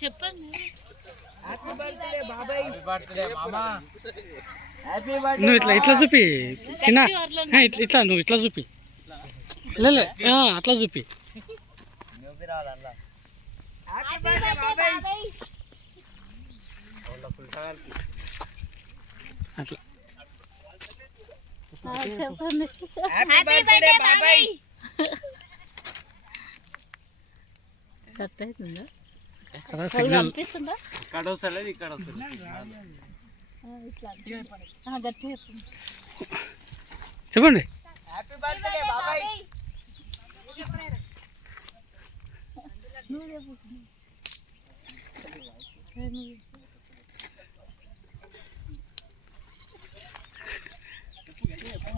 చెప్పండి. నువ్వు ఇట్లా చూపి చిన్న ఇట్లా నువ్వు ఇట్లా చూపి అట్లా చూపి అట్లా చెప్పండి. కట్ అవుతుందా? కనిపిస్తుందా? ఇక్కడ వస్తలేదు, ఇక్కడ వస్తలేదు. గట్టి చెప్పండి. చెప్పండి. హ్యాపీ బర్త్డే బాబాయ్.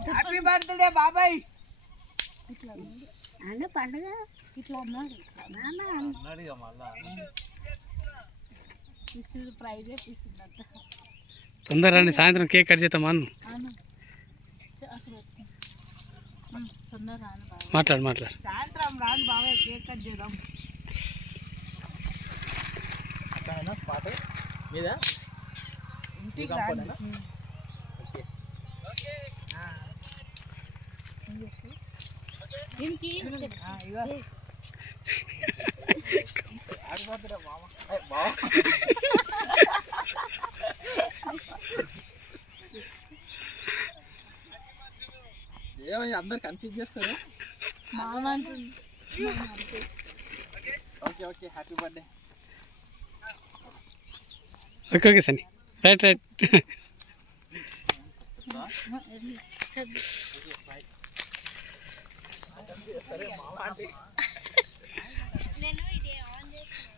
హ్యాపీ బర్త్డే బాబాయ్. అన్న పండుగ ఇట్లా అన్నాడు. ప్రైజ్ తీసుకుందంట. తొందరని సాయంత్రం కేక్ కట్ చేద్దాం అన్న. మాట్లాడు సాయంత్రం రాను బాబాయ్, కేక్ కట్ చేద్దాం. స్పాట్ మీద ఇంటికి ఏమైంది, అందరు కన్ఫ్యూజ్ చేస్తారు. Okay okay, happy birthday. Okay okay Sunny, right నేను ఇది ఆన్ చేస్తాను.